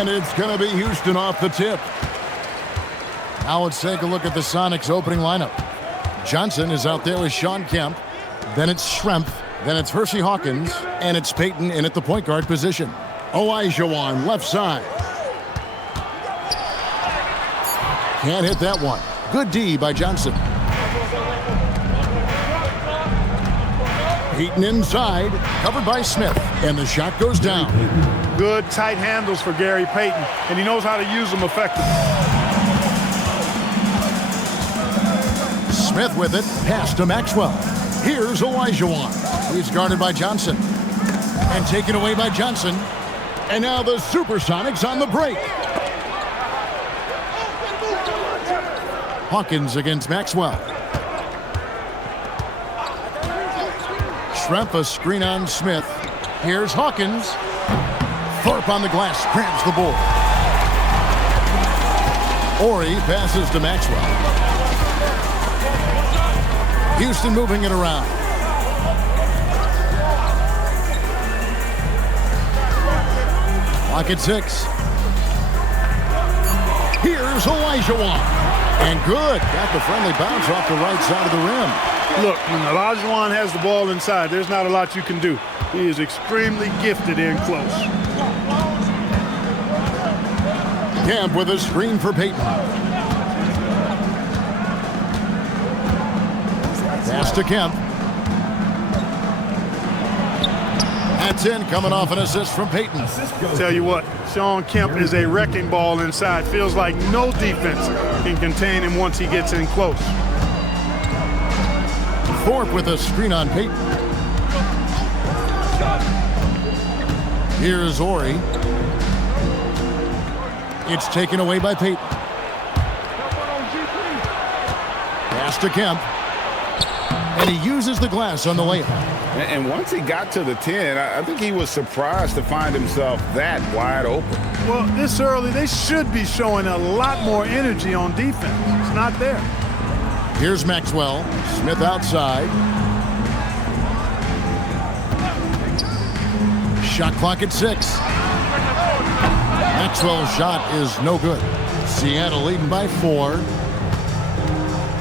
And it's going to be Houston off the tip. Now let's take a look at the Sonics opening lineup. Johnson is out there with Sean Kemp. Then it's Schrempf. Then it's Hersey Hawkins. And it's Payton in at the point guard position. Olajuwon left side. Can't hit that one. Good D by Johnson. Payton inside, covered by Smith, and the shot goes down. Good tight handles for Gary Payton, and he knows how to use them effectively. Smith with it, pass to Maxwell. Here's Olajuwon. He's guarded by Johnson. And taken away by Johnson. And now the SuperSonics on the break. Hawkins against Maxwell. Schrempf a screen on Smith. Here's Hawkins. Thorpe on the glass, grabs the ball. Ori passes to Maxwell. Houston moving it around. Clock at 6. Here's Olajuwon. And good. Got the friendly bounce off the right side of the rim. Look, when Olajuwon has the ball inside, there's not a lot you can do. He is extremely gifted in close. Kemp with a screen for Payton. Pass to Kemp. That's in, coming off an assist from Payton. Tell you what, Sean Kemp is a wrecking ball inside. Feels like no defense can contain him once he gets in close. Thorpe with a screen on Payton. Here's Ori. It's taken away by Payton. Pass to Kemp. And he uses the glass on the layup. And once he got to the 10, I think he was surprised to find himself that wide open. Well, this early, they should be showing a lot more energy on defense. It's not there. Here's Maxwell. Smith outside. Shot clock at 6. Maxwell's shot is no good. Seattle leading by 4.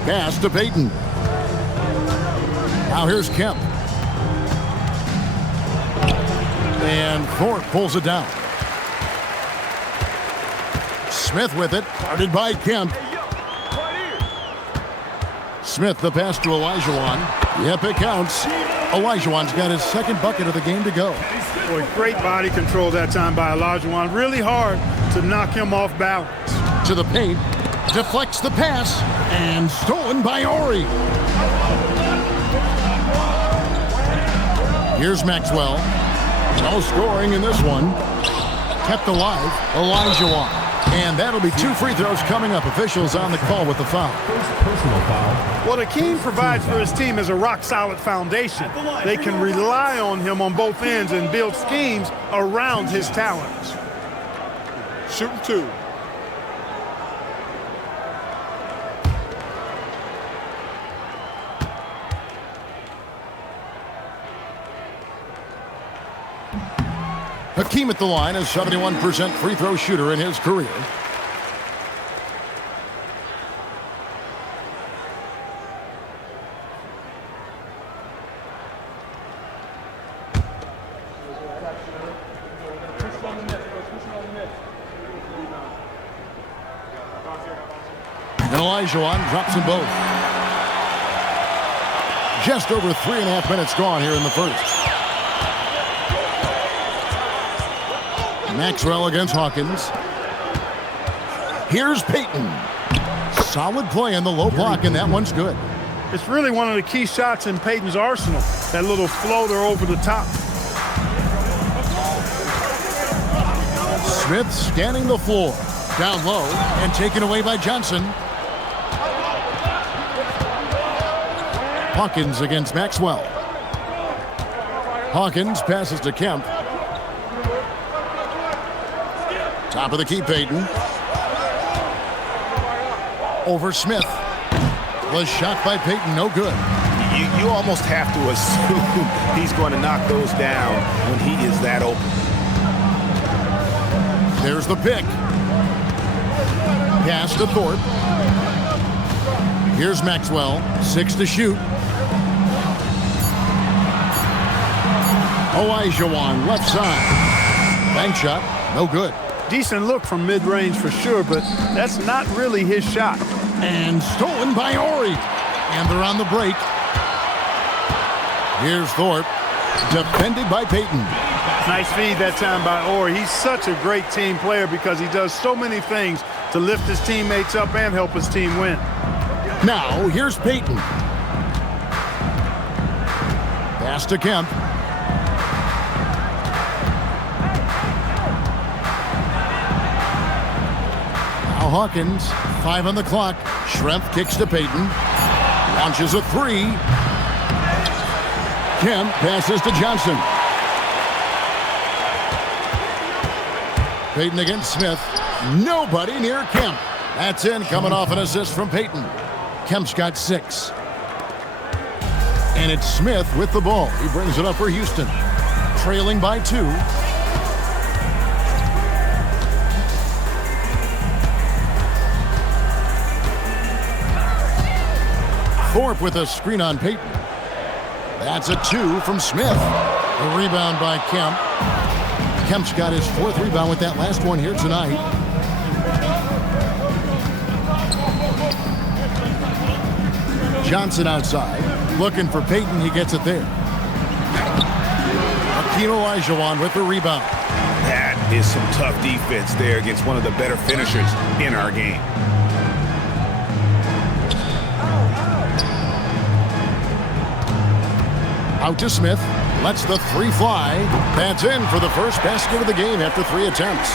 Pass to Payton. Now here's Kemp. And Thorpe pulls it down. Smith with it, guarded by Kemp. Smith the pass to Olajuwon. Yep, it counts. Olajuwon's got his second bucket of the game to go. Boy, great body control that time by Olajuwon. Really hard to knock him off balance. To the paint, deflects the pass, and stolen by Ori. Here's Maxwell. No scoring in this one. Kept alive, Olajuwon. And that'll be 2 free throws coming up. Officials on the call with the foul. Personal foul. What Akeem provides for his team is a rock-solid foundation. They can rely on him on both ends and build schemes around his talents. Shooting 2. Hakeem at the line, a 71% free throw shooter in his career. And Olajuwon drops them both. Just over 3.5 minutes gone here in the first. Maxwell against Hawkins. Here's Payton. Solid play in the low block, and that one's good. It's really one of the key shots in Payton's arsenal, that little floater over the top. Smith scanning the floor. Down low and taken away by Johnson. Hawkins against Maxwell. Hawkins passes to Kemp. Top of the key, Payton. Over Smith. Was shot by Payton, no good. You almost have to assume he's going to knock those down when he is that open. There's the pick. Pass to Thorpe. Here's Maxwell. 6 to shoot. Olajuwon, left side. Bank shot, no good. Decent look from mid-range for sure, but that's not really his shot. And stolen by Ori. And they're on the break. Here's Thorpe. Defended by Payton. Nice feed that time by Ori. He's such a great team player because he does so many things to lift his teammates up and help his team win. Now, here's Payton. Pass to Kemp. Now Hawkins, 5 on the clock. Schrempf kicks to Payton. Launches a 3. Kemp passes to Johnson. Payton against Smith. Nobody near Kemp. That's in, coming off an assist from Payton. Kemp's got 6. And it's Smith with the ball. He brings it up for Houston. Trailing by 2. Thorpe with a screen on Payton. That's a 2 from Smith. A rebound by Kemp. Kemp's got his 4th rebound with that last one here tonight. Johnson outside. Looking for Payton. He gets it there. Hakeem Olajuwon with the rebound. That is some tough defense there against one of the better finishers in our game. Out to Smith. Lets the 3 fly. That's in for the first basket of the game after 3 attempts.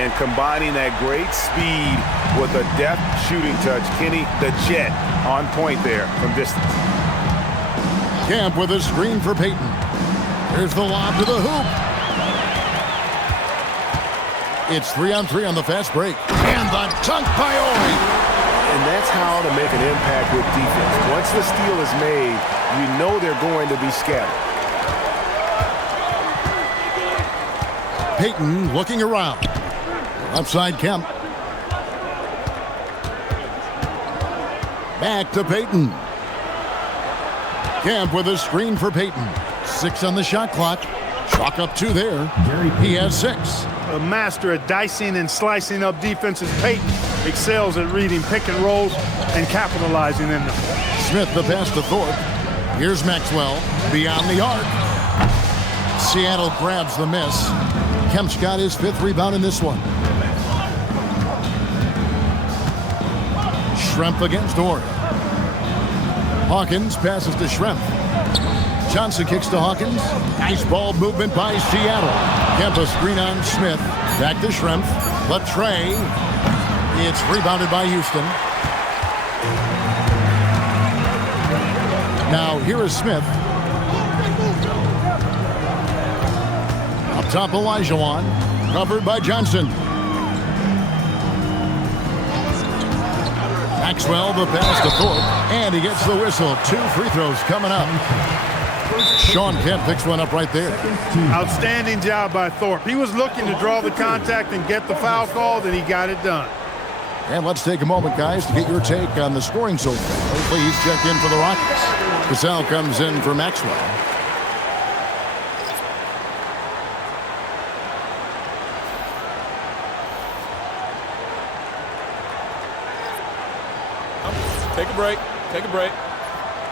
And combining that great speed with a deft shooting touch, Kenny, the jet on point there from distance. Kemp with a screen for Payton. Here's the lob to the hoop. It's 3-on-3 on the fast break. And the dunk by Ori. And that's how to make an impact with defense. Once the steal is made, you know they're going to be scattered. Payton looking around. Upside Kemp. Back to Payton. Kemp with a screen for Payton. 6 on the shot clock. Chalk up 2 there. He has 6. A master at dicing and slicing up defenses, Payton excels at reading pick and rolls and capitalizing in them. Smith the pass to Thorpe. Here's Maxwell. Beyond the arc. Seattle grabs the miss. Kemp's got his 5th rebound in this one. Schrempf against Ori. Hawkins passes to Schrempf. Johnson kicks to Hawkins. Nice ball movement by Seattle. Kemp a screen on Smith. Back to Schrempf. But Trey. It's rebounded by Houston. Now here is Smith. Up top, Olajuwon. Covered by Johnson. Maxwell the pass to Thorpe. And he gets the whistle. 2 free throws coming up. Sean Kemp picks one up right there. Outstanding job by Thorpe. He was looking to draw the contact and get the foul called, and he got it done. And let's take a moment, guys, to get your take on the scoring so far. Hopefully he's checked in for the Rockets. Cassell comes in for Maxwell. Take a break. Take a break.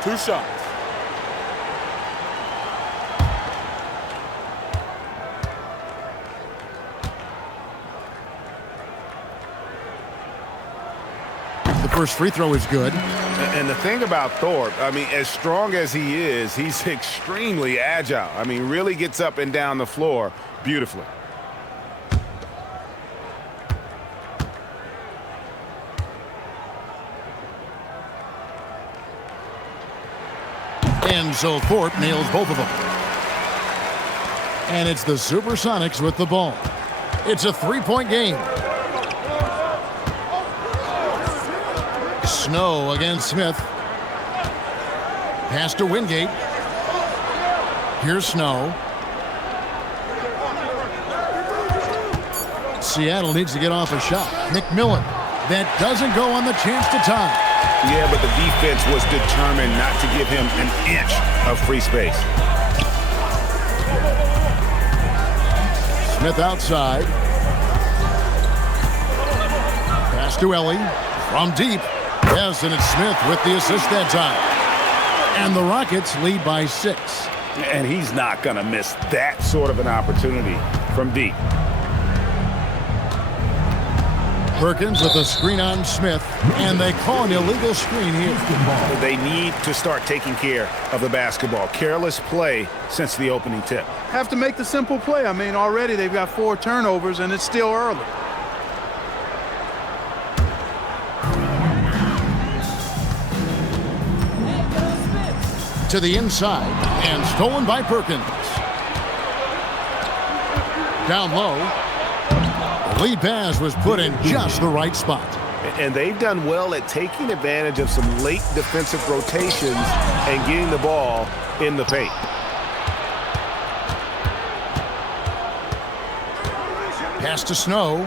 2 shots. The first free throw is good. And the thing about Thorpe, I mean, as strong as he is, he's extremely agile. I mean, really gets up and down the floor beautifully. And so Thorpe nails both of them. And it's the SuperSonics with the ball. It's a 3-point game. Snow against Smith. Pass to Wingate. Here's Snow. Seattle needs to get off a shot. McMillan. That doesn't go on the chance to tie. Yeah, but the defense was determined not to give him an inch of free space. Smith outside. Pass to Ellie from deep. Yes, and it's Smith with the assist that time. And the Rockets lead by 6. And he's not going to miss that sort of an opportunity from deep. Perkins with a screen on Smith, and they call an illegal screen here. They need to start taking care of the basketball. Careless play since the opening tip. Have to make the simple play. I mean, already they've got 4 turnovers, and it's still early. To the inside, and stolen by Perkins. Down low. The lead pass was put in just the right spot. And they've done well at taking advantage of some late defensive rotations and getting the ball in the paint. Pass to Snow.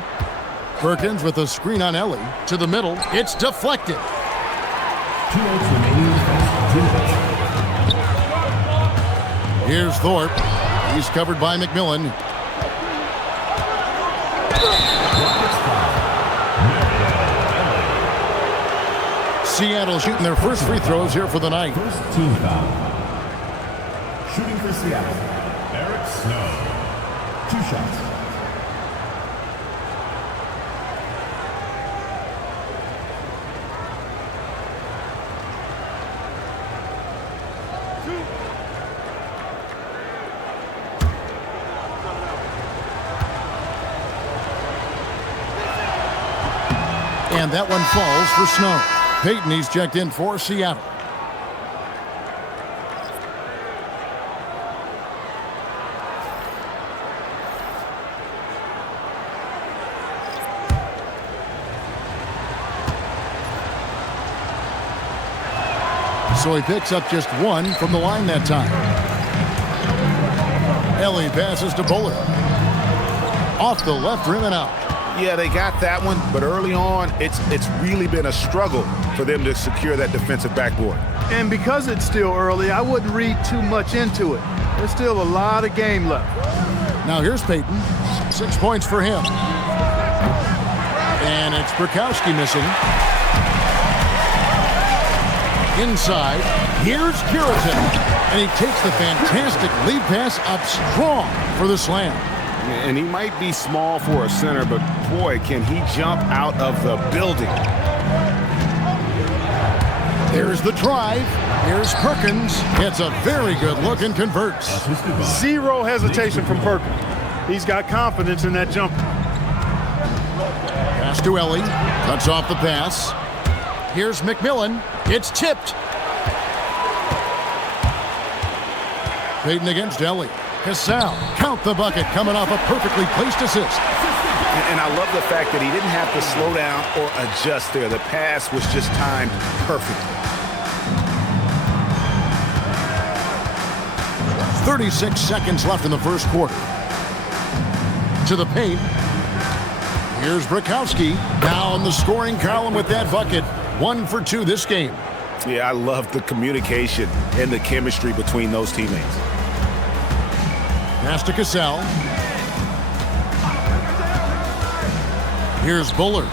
Perkins with a screen on Ellie. To the middle. It's deflected. 2 minutes remaining. Here's Thorpe. He's covered by McMillan. Seattle shooting their first free throws here for the night. First team foul. Shooting for Seattle, Eric Snow. 2 shots. And that one falls for Snow. Payton, he's checked in for Seattle. So he picks up just 1 from the line that time. Ellie passes to Bullard. Off the left rim and out. Yeah, they got that one, but early on, it's really been a struggle for them to secure that defensive backboard. And because it's still early, I wouldn't read too much into it. There's still a lot of game left. Now here's Payton. 6 points for him. And it's Bukowski missing. Inside, here's Puritan. And he takes the fantastic lead pass up strong for the slam. And he might be small for a center, but boy, can he jump out of the building. There's the drive. Here's Perkins. Gets a very good look and converts. 0 hesitation from Perkins. He's got confidence in that jumper. Pass to Ellie. Cuts off the pass. Here's McMillan. It's tipped. Payton against Ellie. Cassell, count the bucket, coming off a perfectly placed assist. And I love the fact that he didn't have to slow down or adjust there. The pass was just timed perfectly. 36 seconds left in the first quarter. To the paint. Here's Bukowski. Now in the scoring column with that bucket. 1 for 2 this game. Yeah, I love the communication and the chemistry between those teammates. Pass to Cassell. Here's Bullard.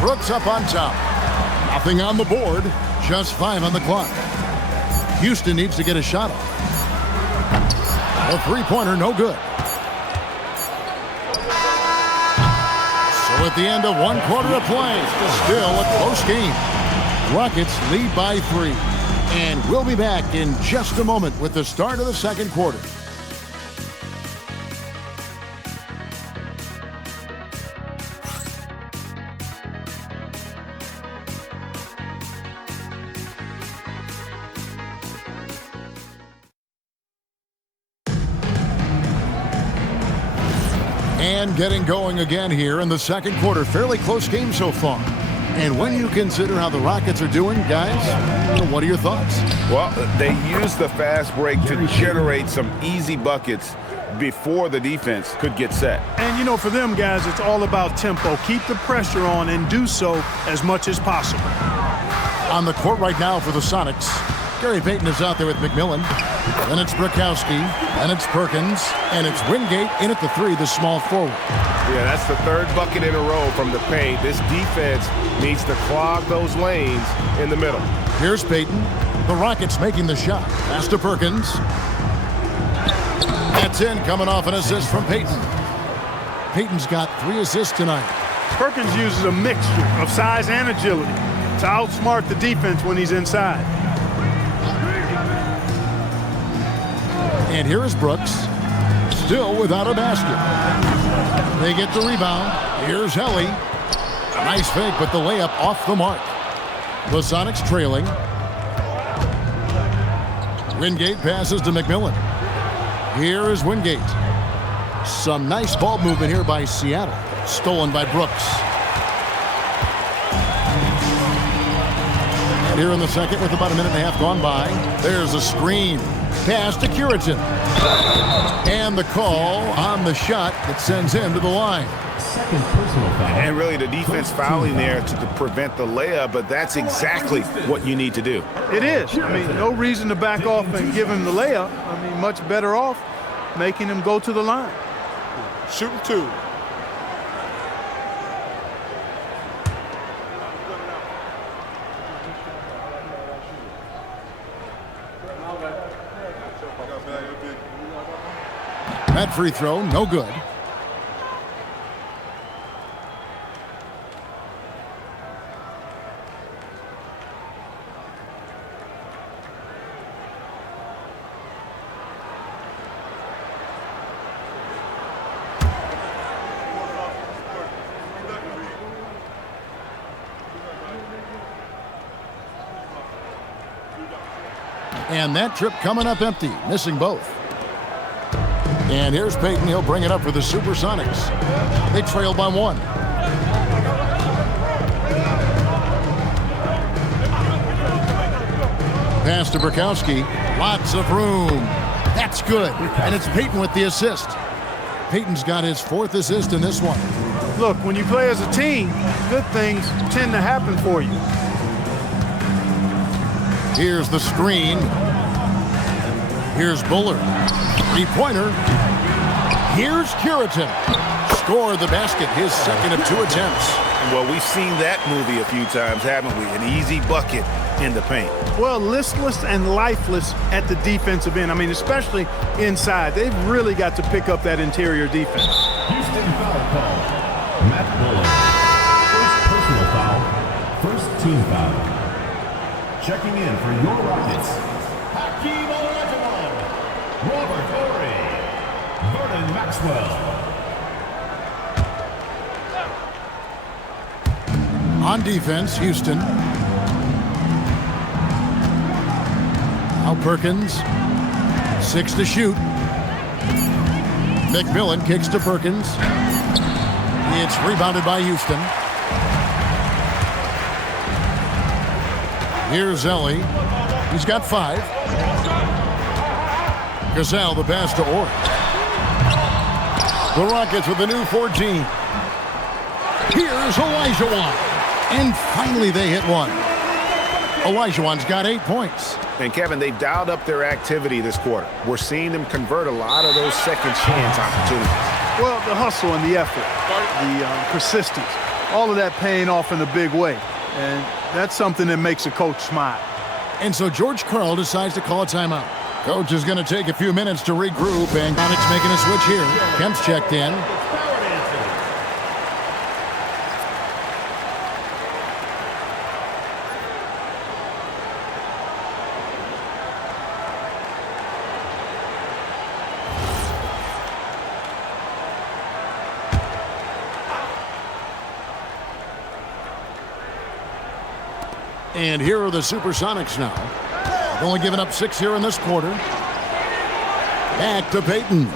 Brooks up on top. Nothing on the board. Just 5 on the clock. Houston needs to get a shot off. A three-pointer, no good. So at the end of 1 quarter of play, still a close game. Rockets lead by 3. And we'll be back in just a moment with the start of the second quarter. And getting going again here in the second quarter. Fairly close game so far. And when you consider how the Rockets are doing, guys, what are your thoughts? Well, they used the fast break to generate some easy buckets before the defense could get set. And, you know, for them guys, it's all about tempo. Keep the pressure on and do so as much as possible. On the court right now for the Sonics, Gary Payton is out there with McMillan. Then it's Brakowski, then it's Perkins, and it's Wingate in at the 3, the small forward. Yeah, that's the 3rd bucket in a row from the paint. This defense needs to clog those lanes in the middle. Here's Payton. The Rockets making the shot. Pass to Perkins. That's in, coming off an assist from Payton. Payton's got 3 assists tonight. Perkins uses a mixture of size and agility to outsmart the defense when he's inside. And here is Brooks, still without a basket. They get the rebound. Here's Helly. Nice fake, but the layup off the mark. The Sonics trailing. Wingate passes to McMillan. Here is Wingate. Some nice ball movement here by Seattle. Stolen by Brooks. And here in the second with about a minute and a half gone by. There's a screen. Pass to Curitin. And the call on the shot that sends him to the line. Second personal foul. And really the defense fouling there to prevent the layup, but that's exactly what you need to do. It is. I mean, no reason to back off and give him the layup. I mean, much better off making him go to the line. Shooting 2. That free throw, no good. And that trip coming up empty, missing both. And here's Payton. He'll bring it up for the SuperSonics. They trail by 1. Pass to Brakowski. Lots of room. That's good. And it's Payton with the assist. Payton's got his 4th assist in this one. Look, when you play as a team, good things tend to happen for you. Here's the screen. Here's Buller. 3-pointer. Here's Curitin. Score the basket, his second of 2 attempts. Well, we've seen that movie a few times, haven't we? An easy bucket in the paint. Well, listless and lifeless at the defensive end. I mean, especially inside. They've really got to pick up that interior defense. Houston foul call. Matt Buller. First personal foul. First team foul. Checking in for your Rockets. Hakeem Olajuwon. Robert Horry. Vernon Maxwell. On defense, Houston. Now Perkins. 6 to shoot. McMillan kicks to Perkins. It's rebounded by Houston. Here's Ellie. He's got 5. Gazelle, the pass to Orr. The Rockets with a new 14. Here's Olajuwon. And finally they hit one. Olajuwon's got 8 points. And Kevin, they've dialed up their activity this quarter. We're seeing them convert a lot of those second chance opportunities. Well, the hustle and the effort, the persistence, all of that paying off in a big way. And that's something that makes a coach smile. And so George Karl decides to call a timeout. Coach is going to take a few minutes to regroup, and Sonics making a switch here. Kemp's checked in. And here are the SuperSonics now. They've only given up 6 here in this quarter. Back to Payton.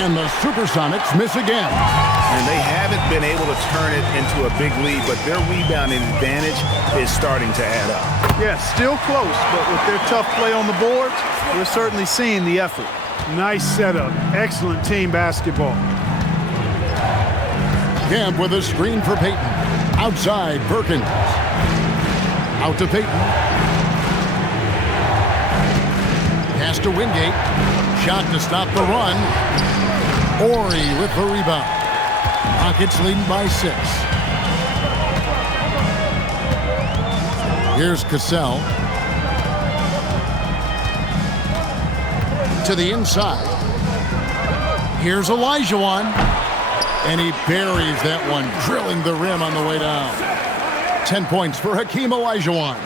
And the SuperSonics miss again. And they haven't been able to turn it into a big lead, but their rebounding advantage is starting to add up. Yeah, still close, but with their tough play on the boards, we're certainly seeing the effort. Nice setup. Excellent team basketball. Camp with a screen for Payton. Outside, Perkins. Out to Payton. Pass to Wingate. Shot to stop the run. Ori with the rebound. Rockets leading by 6. Here's Cassell. To the inside. Here's Olajuwon. And he buries that one, drilling the rim on the way down. 10 points for Hakeem Olajuwon.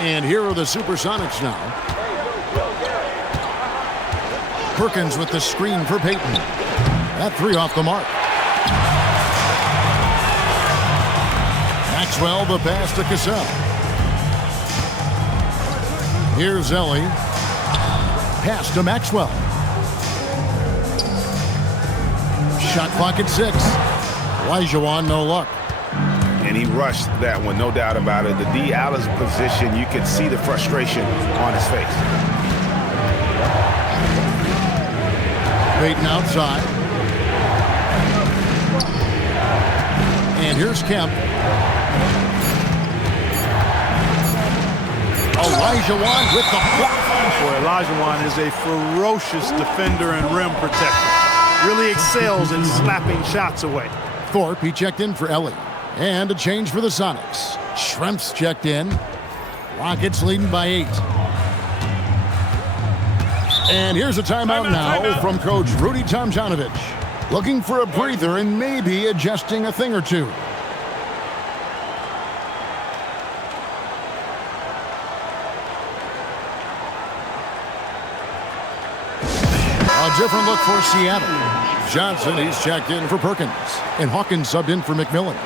And here are the SuperSonics now. Perkins with the screen for Payton. That 3 off the mark. Maxwell the pass to Cassell. Here's Ellie. Pass to Maxwell. Shot clock at 6. Olajuwon, no luck. And he rushed that one, no doubt about it. The D. Allen's position, you could see the frustration on his face. Payton outside. And here's Kemp. Olajuwon with the block. Boy, Olajuwon is a ferocious defender and rim protector. Really excels in slapping shots away. Thorpe, he checked in for Ellie. And a change for the Sonics. Schrempf's checked in. Rockets leading by 8. And here's a timeout now from Coach Rudy Tomjanovich. Looking for a breather and maybe adjusting a thing or two. A different look for Seattle. Johnson, he's checked in for Perkins. And Hawkins subbed in for McMillan.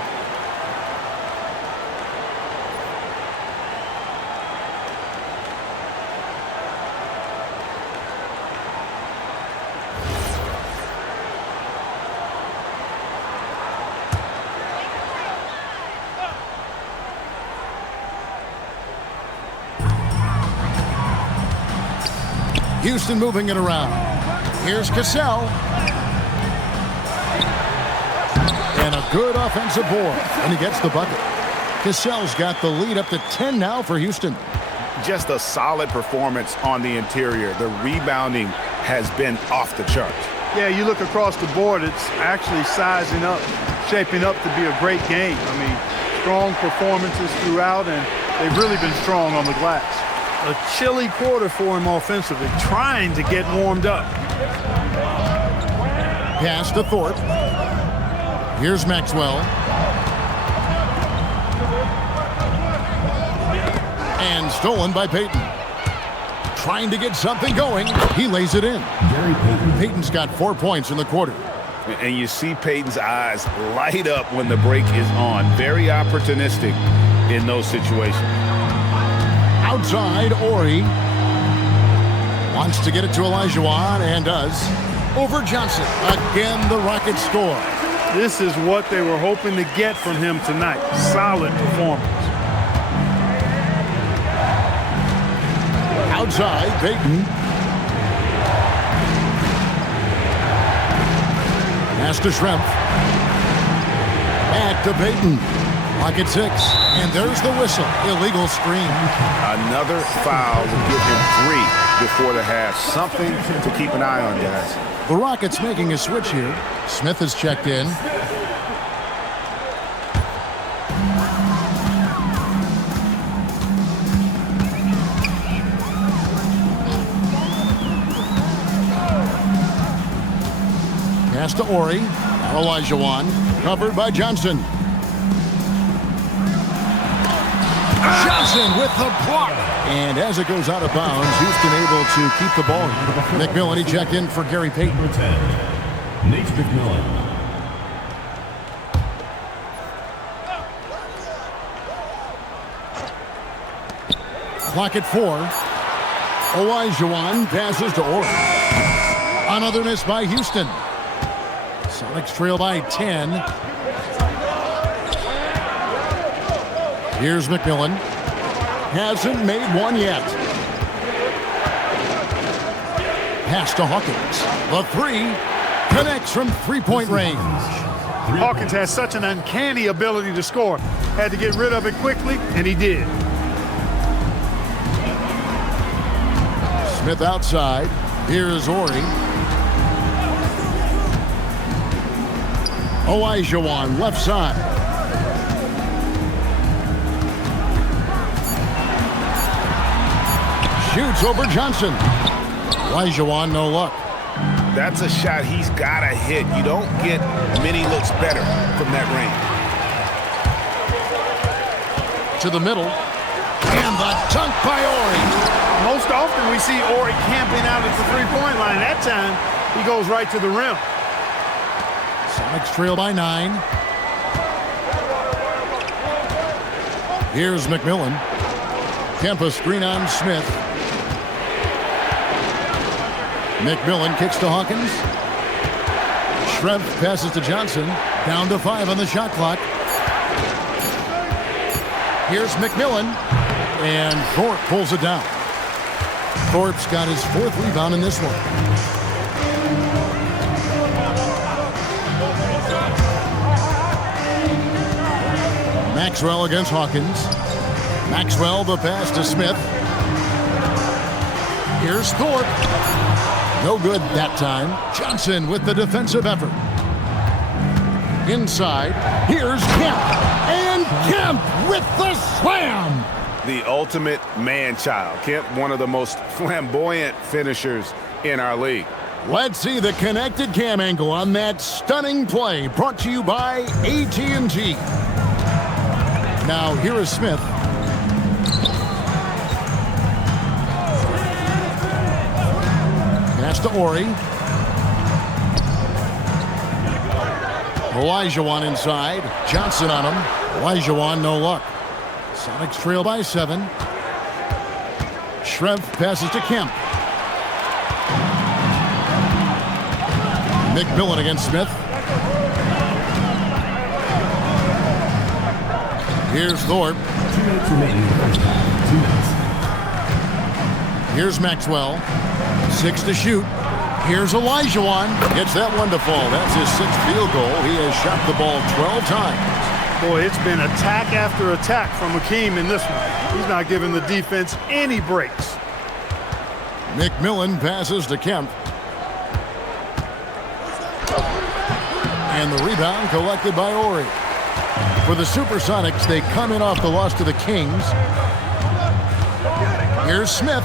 Houston moving it around. Here's Cassell. And a good offensive board. And he gets the bucket. Cassell's got the lead up to 10 now for Houston. Just a solid performance on the interior. The rebounding has been off the charts. Yeah, you look across the board, it's actually sizing up, shaping up to be a great game. I mean, strong performances throughout, and they've really been strong on the glass. A chilly quarter for him offensively, trying to get warmed up. Pass to Thorpe. Here's Maxwell. And stolen by Payton. Trying to get something going. He lays it in. Payton's got 4 points in the quarter. And you see Payton's eyes light up when the break is on. Very opportunistic in those situations. Outside, Ori. Wants to get it to Olajuwon and does. Over Johnson. Again, the Rockets score. This is what they were hoping to get from him tonight. Solid performance. Outside, Payton. Pass to Schrempf. Back to Payton. Rocket 6. And there's the whistle. Illegal screen. Another foul will give him 3 before the half. Something to keep an eye on, guys. The Rockets making a switch here. Smith has checked in. Pass to Ori. Now Olajuwon. Covered by Johnson. Johnson with the block. And as it goes out of bounds, Houston able to keep the ball. McMillan, he checked in for Gary Payton. Number 10, Nate McMillan. Clock at 4. Olajuwon passes to Ori. Another miss by Houston. Sonics trail by 10. Here's McMillan. Hasn't made one yet. Pass to Hawkins. The three connects from three-point range. Hawkins has such an uncanny ability to score. Had to get rid of it quickly, and he did. Smith outside. Here's Ori. Olajuwon left side. Shoots over Johnson. Olajuwon, no luck. That's a shot he's got to hit. You don't get many looks better from that range. To the middle. And the dunk by Ori. Most often we see Ori camping out at the three-point line. That time, he goes right to the rim. Sonics trail by 9. Here's McMillan. Kemp screen on Smith. McMillan kicks to Hawkins. Schrempf passes to Johnson. Down to 5 on the shot clock. Here's McMillan. And Thorpe pulls it down. Thorpe's got his 4th rebound in this one. Maxwell against Hawkins. Maxwell the pass to Smith. Here's Thorpe. No good that time. Johnson with the defensive effort. Inside. Here's Kemp. And Kemp with the slam. The ultimate man-child. Kemp, one of the most flamboyant finishers in our league. Let's see the connected cam angle on that stunning play, brought to you by AT&T. Now here is Smith. Pass to Ori. Olajuwon inside. Johnson on him. Olajuwon, no luck. Sonics trail by 7. Schrempf passes to Kemp. McMillan against Smith. Here's Thorpe. 2 minutes remaining in the first half. 2 minutes. Here's Maxwell. 6 to shoot. Here's Olajuwon. Gets that one to fall. That's his 6th field goal. He has shot the ball 12 times. Boy, it's been attack after attack from Hakeem in this one. He's not giving the defense any breaks. McMillan passes to Kemp. And the rebound collected by Ori. For the SuperSonics, they come in off the loss to the Kings. Here's Smith.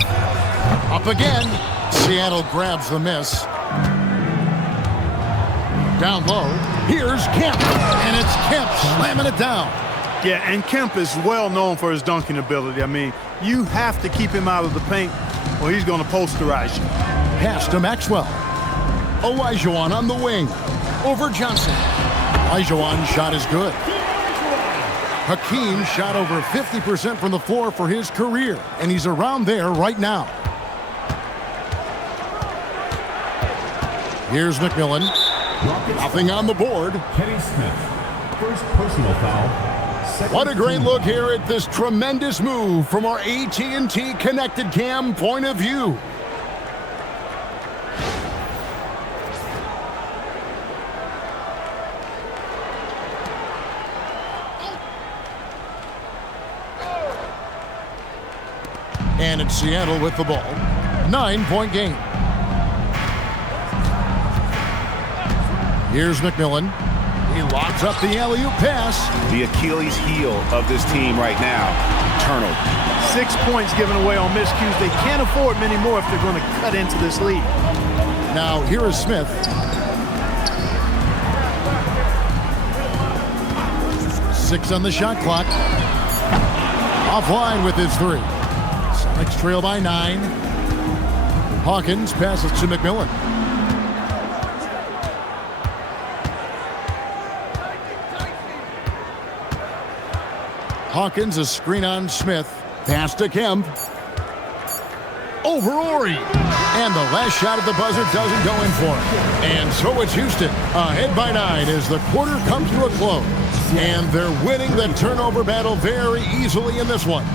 Up again. Seattle grabs the miss. Down low. Here's Kemp. And it's Kemp slamming it down. Yeah, and Kemp is well known for his dunking ability. I mean, you have to keep him out of the paint or he's going to posterize you. Pass to Maxwell. Olajuwon on the wing. Over Johnson. Olajuwon's shot is good. Hakeem shot over 50% from the floor for his career, and he's around there right now. Here's McMillan. Nothing on the board. Kenny Smith. First personal foul. What a great look here at this tremendous move from our AT&T Connected Cam point of view. And it's Seattle with the ball. 9-point game. Here's McMillan. He locks up the alley-oop pass. The Achilles heel of this team right now, turnover. 6 points given away on miscues. They can't afford many more if they're going to cut into this lead. Now here is Smith. Six on the shot clock. Offline with his 3. Sonics trail by 9. Hawkins passes to McMillan. Hawkins a screen on Smith. Pass to Kemp. Over Ori. And the last shot at the buzzer doesn't go in for it. And so it's Houston ahead by 9 as the quarter comes to a close. And they're winning the turnover battle very easily in this one.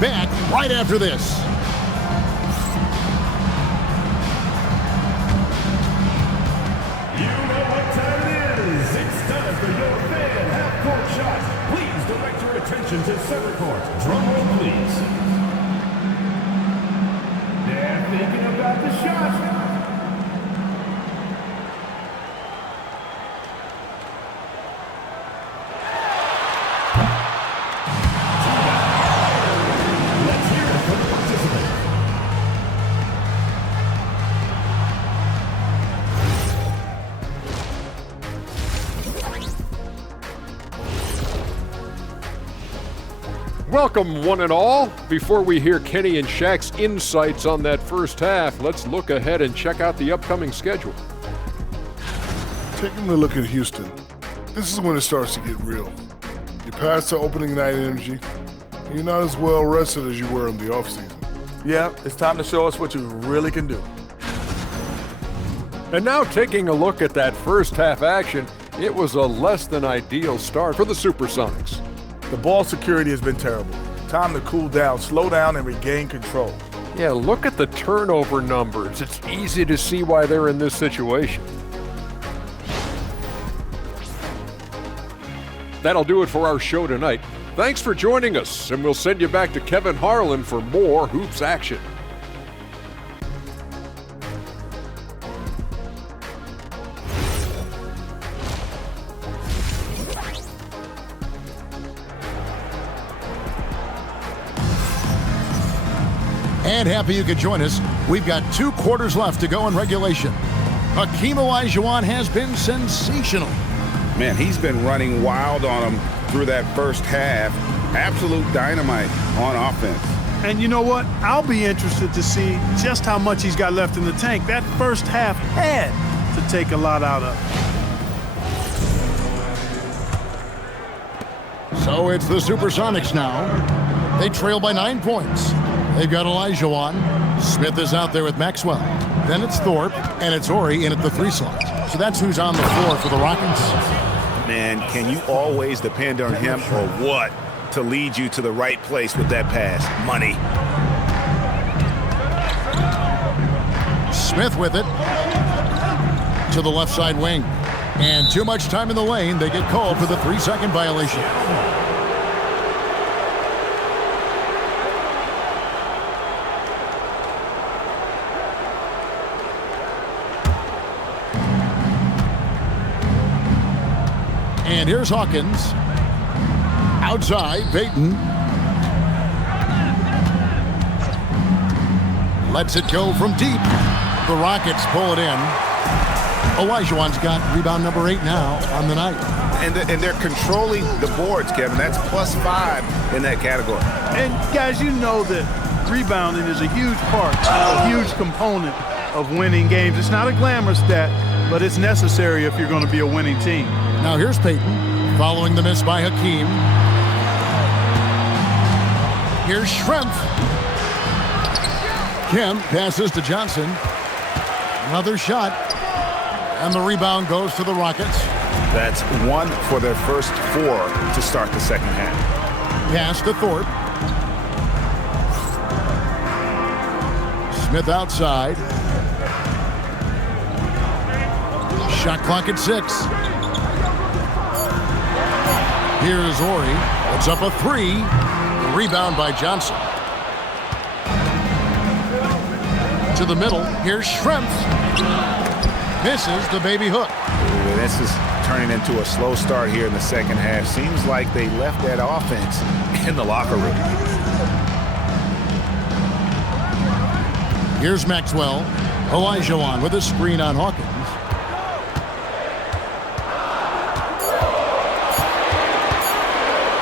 Back right after this. center court. Drum roll, please. They're thinking about the shot. Let's hear it for the participant. Welcome, one and all. Before we hear Kenny and Shaq's insights on that first half, let's look ahead and check out the upcoming schedule. Taking a look at Houston, this is when it starts to get real. You pass the opening night energy, and you're not as well rested as you were in the offseason. Yeah, it's time to show us what you really can do. And now taking a look at that first half action, it was a less than ideal start for the SuperSonics. The ball security has been terrible. Time to cool down, slow down, and regain control. Yeah, look at the turnover numbers. It's easy to see why they're in this situation. That'll do it for our show tonight. Thanks for joining us, and we'll send you back to Kevin Harlan for more hoops action. And happy you could join us. We've got 2 quarters left to go in regulation. Hakeem Olajuwon has been sensational. Man, he's been running wild on him through that first half. Absolute dynamite on offense. And you know what? I'll be interested to see just how much he's got left in the tank. That first half had to take a lot out of. So it's the SuperSonics now. They trail by 9 points. They've got Olajuwon. Smith is out there with Maxwell. Then it's Thorpe, and it's Ori in at the 3 slot. So that's who's on the floor for the Rockets. Man, can you always depend on him or what to lead you to the right place with that pass? Money. Smith with it to the left side wing. And too much time in the lane. They get called for the 3-second violation. And here's Hawkins. Outside, Payton. Lets it go from deep. The Rockets pull it in. Olajuwon's got rebound number 8 now on the night. And they're controlling the boards, Kevin. That's +5 in that category. And guys, you know that rebounding is a huge part, a huge component of winning games. It's not a glamour stat, but it's necessary if you're going to be a winning team. Now here's Payton, following the miss by Hakeem. Here's Schrempf. Kemp passes to Johnson. Another shot. And the rebound goes to the Rockets. That's 1 for their first 4 to start the second half. Pass to Thorpe. Smith outside. Shot clock at 6. Here's Ori. It's up a 3. Rebound by Johnson. To the middle. Here's Schrempf. Misses the baby hook. Ooh, this is turning into a slow start here in the second half. Seems like they left that offense in the locker room. Here's Maxwell. Olajuwon with a screen on Hawkins.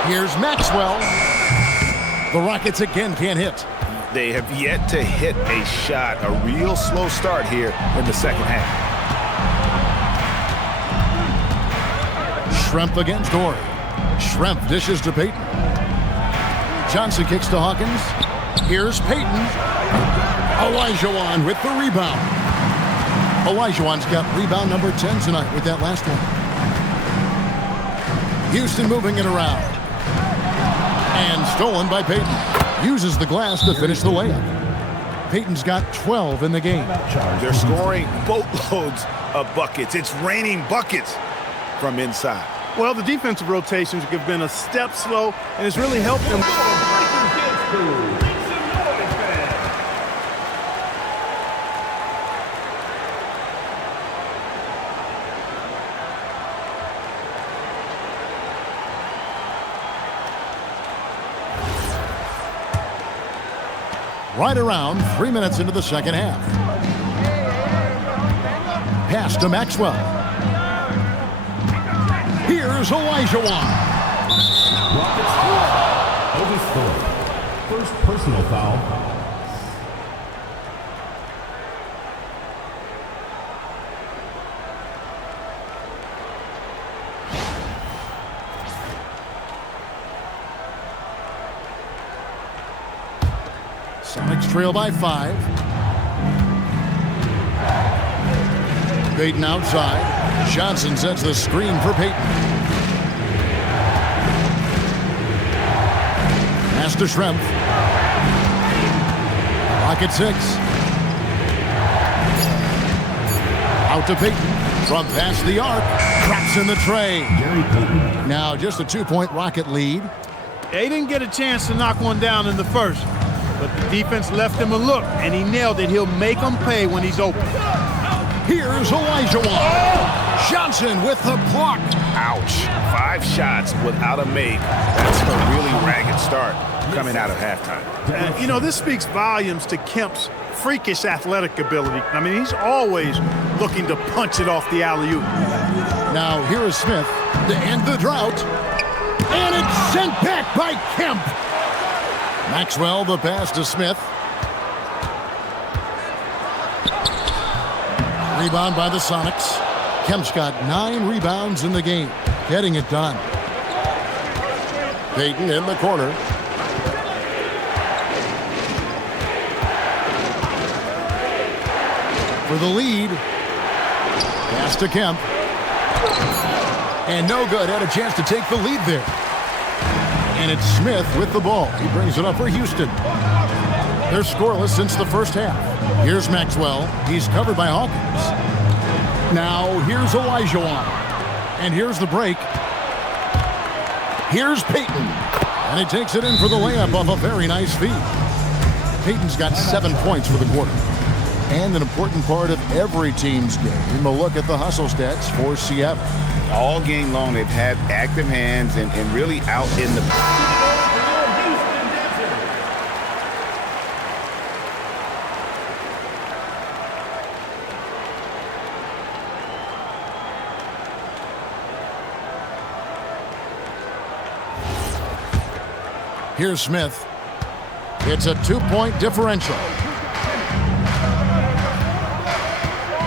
Here's Maxwell. The Rockets again can't hit. They have yet to hit a shot. A real slow start here in the second half. Schrempf against Ori. Schrempf dishes to Payton. Johnson kicks to Hawkins. Here's Payton. Olajuwon with the rebound. Olajuwon's got rebound number 10 tonight with that last one. Houston moving it around. And stolen by Payton. Uses the glass to finish the layup. Payton's got 12 in the game. They're scoring boatloads of buckets. It's raining buckets from inside. Well, the defensive rotations have been a step slow, and it's really helped them. Right around 3 minutes into the second half. Pass to Maxwell. Here's Olajuwon. First personal foul. Sonics trail by 5. Payton outside. Johnson sets the screen for Payton. Pass to Schrempf. Rocket 6. Out to Payton. From past the arc. Traps in the tray. Now just a 2-point Rocket lead. They didn't get a chance to knock one down in the first, but the defense left him a look, and he nailed it. He'll make them pay when he's open. Here's Olajuwon. Johnson with the block. Ouch. 5 shots without a make. That's a really ragged start coming out of halftime. And, you know, this speaks volumes to Kemp's freakish athletic ability. I mean, he's always looking to punch it off the alley-oop. Now here is Smith to end the drought. And it's sent back by Kemp. Maxwell, the pass to Smith. Rebound by the Sonics. Kemp's got 9 rebounds in the game, getting it done. Payton in the corner. For the lead. Pass to Kemp. And no good. Had a chance to take the lead there. And it's Smith with the ball. He brings it up for Houston. They're scoreless since the first half. Here's Maxwell. He's covered by Hawkins. Now here's Olajuwon. And here's the break. Here's Payton. And he takes it in for the layup off a very nice feed. Payton's got 7 points for the quarter. And an important part of every team's game. A look at the hustle stats for Seattle. All game long, they've had active hands and really out in the... Here's Smith. It's a 2-point differential.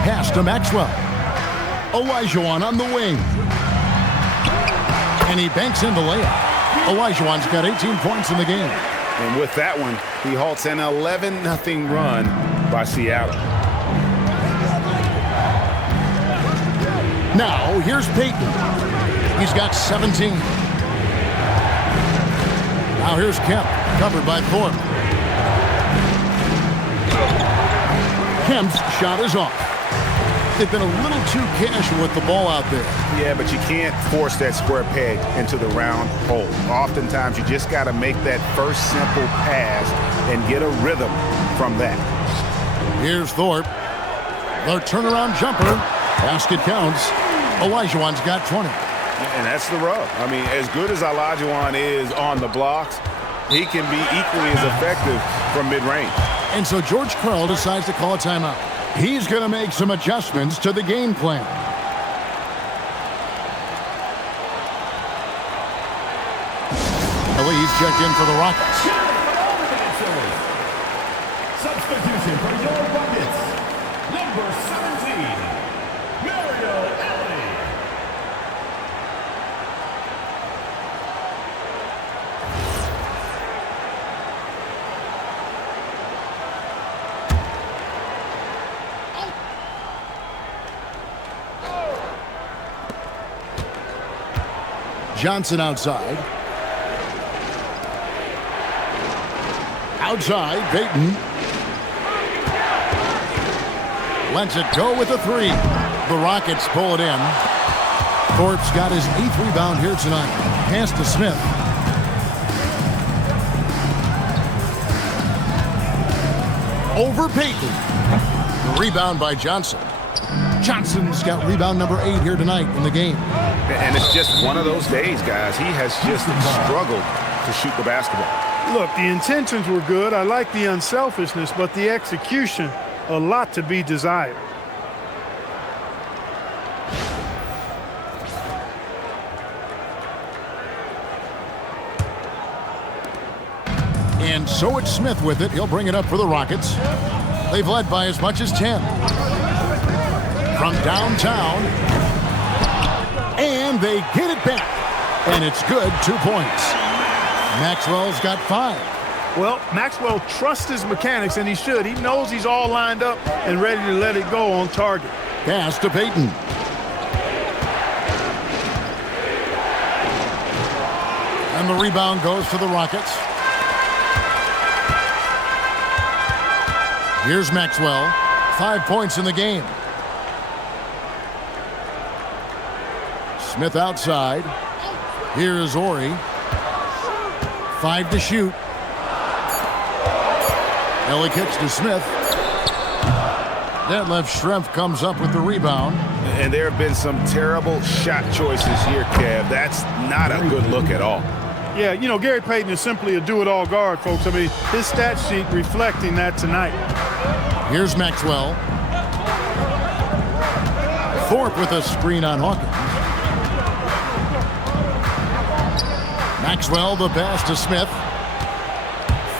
Pass to Maxwell. Olajuwon on the wing. And he banks in the layup. Olajuwon's got 18 points in the game. And with that one, he halts an 11-0 run by Seattle. Now, here's Payton. He's got 17. Now here's Kemp, covered by Thorpe. Kemp's shot is off. They've been a little too casual with the ball out there. Yeah, but you can't force that square peg into the round hole. Oftentimes, you just got to make that first simple pass and get a rhythm from that. Here's Thorpe. The turnaround jumper. Basket counts. Olajuwon's got 20. And that's the rub. I mean, as good as Olajuwon is on the blocks, he can be equally as effective from mid-range. And so George Karl decides to call a timeout. He's going to make some adjustments to the game plan. He's checked in for the Rockets. Substitution for your Rockets, number 17, Mario Ellie. Johnson outside. Outside, Payton. Lets it go with a 3. The Rockets pull it in. Thorpe's got his 8th rebound here tonight. Pass to Smith. Over Payton. The rebound by Johnson. Johnson's got rebound number 8 here tonight in the game. And it's just one of those days, guys. He has just struggled to shoot the basketball. Look, the intentions were good. I like the unselfishness, but the execution, a lot to be desired. And so it's Smith with it. He'll bring it up for the Rockets. They've led by as much as 10. From downtown. And they get it back. And it's good, 2 points. Maxwell's got 5. Well, Maxwell trusts his mechanics, and he should. He knows he's all lined up and ready to let it go on target. Pass to Payton. And the rebound goes to the Rockets. Here's Maxwell. 5 points in the game. Smith outside. Here's Ori. 5 to shoot. Ellie kicks to Smith. That left Schrempf comes up with the rebound. And there have been some terrible shot choices here, Kev. That's not a good look at all. Yeah, you know, Gary Payton is simply a do-it-all guard, folks. I mean, his stat sheet reflecting that tonight. Here's Maxwell. Thorpe with a screen on Hawkins. Maxwell, the pass to Smith.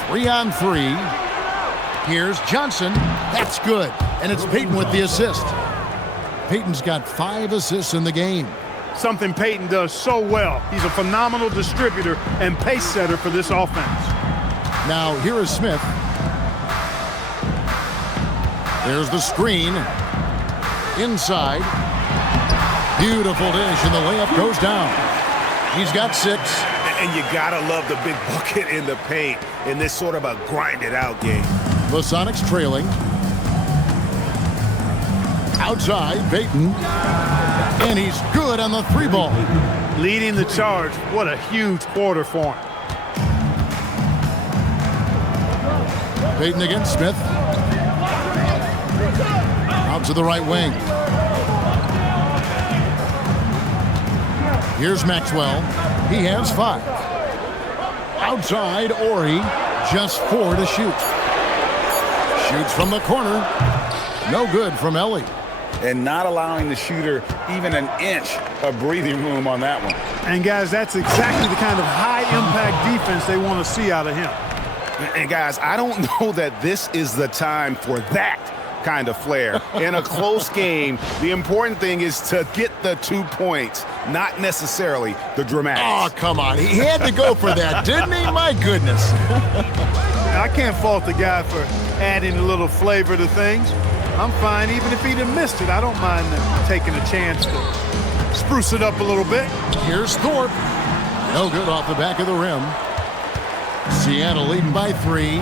3 on 3. Here's Johnson. That's good. And it's Payton with the assist. Payton's got 5 assists in the game. Something Payton does so well. He's a phenomenal distributor and pace setter for this offense. Now, here is Smith. There's the screen. Inside. Beautiful dish, and the layup goes down. He's got 6. And you gotta love the big bucket in the paint in this sort of a grinded-out game. The Sonics trailing. Outside, Payton. And he's good on the 3-ball. Leading the charge. What a huge quarter for him. Payton against Smith. Out to the right wing. Here's Maxwell. He has 5. Outside, Ori. Just 4 to shoot. Shoots from the corner. No good from Ellie. And not allowing the shooter even an inch of breathing room on that one. And, guys, that's exactly the kind of high-impact defense they want to see out of him. And, guys, I don't know that this is the time for that kind of flair. In a close game, the important thing is to get the 2 points, not necessarily the dramatics. Oh, come on. He had to go for that, didn't he? My goodness. I can't fault the guy for adding a little flavor to things. I'm fine even if he'd have missed it. I don't mind taking a chance to spruce it up a little bit. Here's Thorpe. No good off the back of the rim. Seattle leading by 3.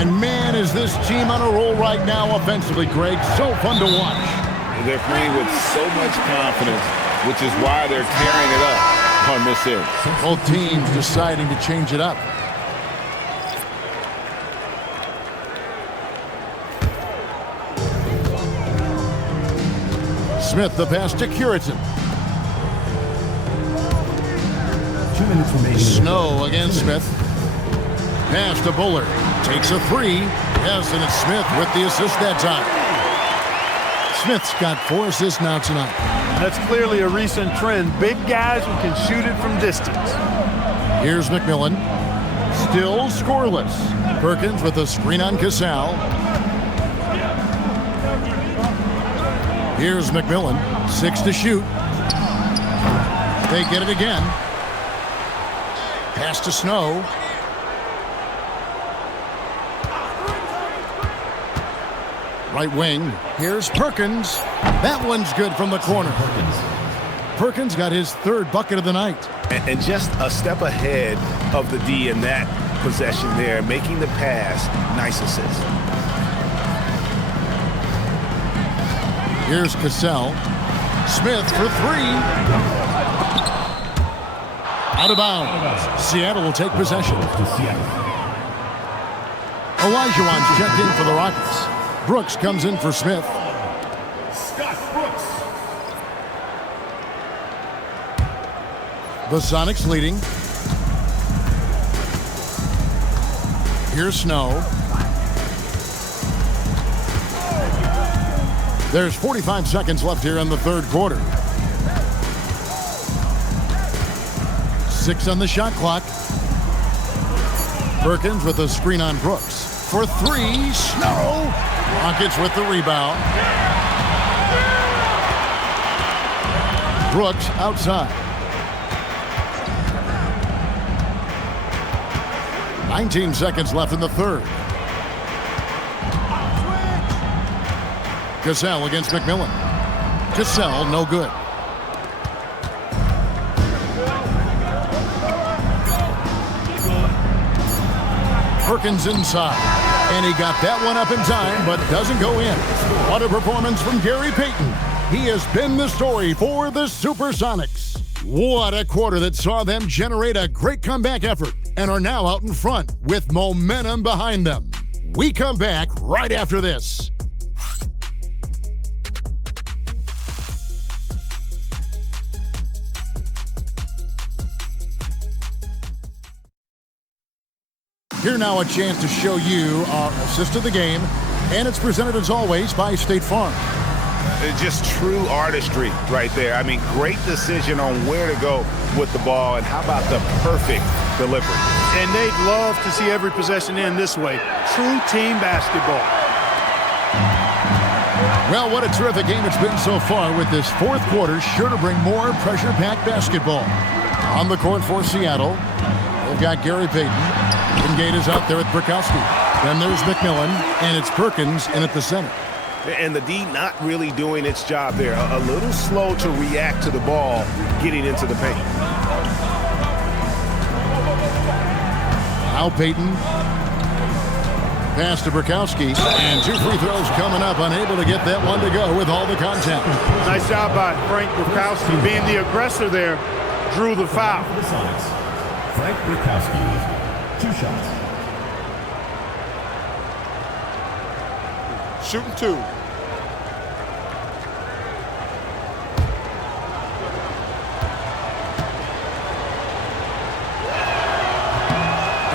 And, man, is this team on a roll right now offensively, Greg. So fun to watch. They're playing with so much confidence, which is why they're tearing it up on this end. Both teams deciding to change it up. Smith, the pass to Curitan. 2 minutes remaining. Snow against Smith. Pass to Bullard. Takes a 3. Yes, and it's Smith with the assist that time. Smith's got 4 assists now tonight. That's clearly a recent trend. Big guys who can shoot it from distance. Here's McMillan. Still scoreless. Perkins with a screen on Casal. Here's McMillan. 6 to shoot. They get it again. Pass to Snow. Right wing. Here's Perkins. That one's good from the corner. Perkins got his 3rd bucket of the night. And just a step ahead of the D in that possession there, making the pass. Nice assist. Here's Cassell. Smith for three. Out of bounds. Seattle will take possession. Olajuwon's checked in for the Rockets. Brooks comes in for Smith. Scott Brooks. The Sonics leading. Here's Snow. There's 45 seconds left here in the third quarter. 6 on the shot clock. Perkins with a screen on Brooks. For three, Snow. Rockets with the rebound. Brooks outside. 19 seconds left in the third. Cassell against McMillan. Cassell, no good. Perkins inside. And he got that one up in time, but doesn't go in. What a performance from Gary Payton. He has been the story for the SuperSonics. What a quarter that saw them generate a great comeback effort and are now out in front with momentum behind them. We come back right after this. Here now a chance to show you our assist of the game, and it's presented as always by State Farm. Just true artistry right there. I mean, great decision on where to go with the ball, and how about the perfect delivery? And they'd love to see every possession end this way. True team basketball. Well, what a terrific game it's been so far, with this fourth quarter sure to bring more pressure-packed basketball. On the court for Seattle, they've got Gary Payton. Gate is out there with Brokowski. Then there's McMillan, and it's Perkins in at the center. And the D not really doing its job there. A little slow to react to the ball getting into the paint. Now Payton. Pass to Brokowski, and 2 free throws coming up, unable to get that one to go with all the contact. Nice job by Frank Brokowski. Being the aggressor there, drew the foul. For the Sonics, Frank Brokowski. 2 shots. Shooting 2.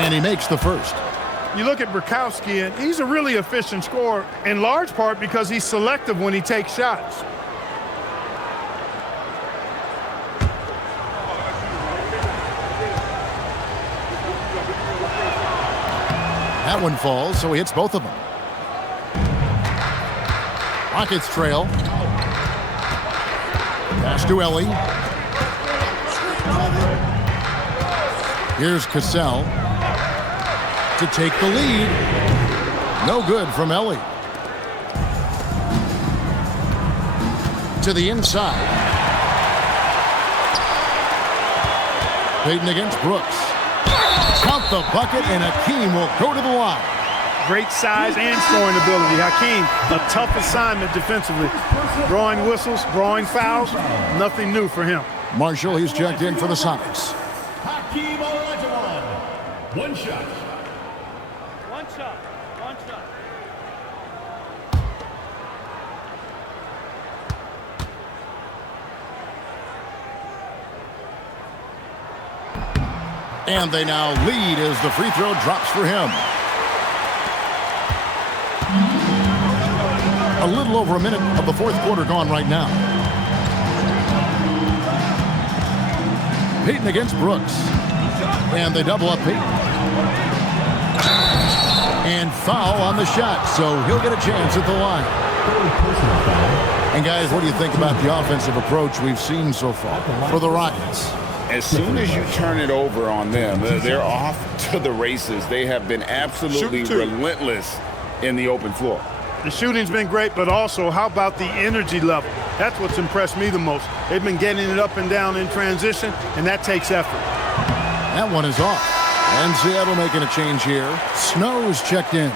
And he makes the first. You look at Brokowski, and he's a really efficient scorer, in large part because he's selective when he takes shots. That one falls, so he hits both of them. Rockets trail. Pass to Ellie. Here's Cassell to take the lead. No good from Ellie. To the inside. Payton against Brooks. Count the bucket, and Hakeem will go to the line. Great size and scoring ability. Hakeem, a tough assignment defensively. Drawing whistles, drawing fouls, nothing new for him. Marshall, he's checked in for the Sonics. Hakeem Olajuwon. 1 shot. One shot. And they now lead as the free throw drops for him. A little over a minute of the fourth quarter gone right now. Payton against Brooks. And they double up Payton. And foul on the shot, so he'll get a chance at the line. And guys, what do you think about the offensive approach we've seen so far for the Rockets? As soon as you turn it over on them, they're off to the races. They have been absolutely relentless in the open floor. The shooting's been great, but also how about the energy level? That's what's impressed me the most. They've been getting it up and down in transition, and that takes effort. That one is off. And Seattle making a change here. Snow's checked in.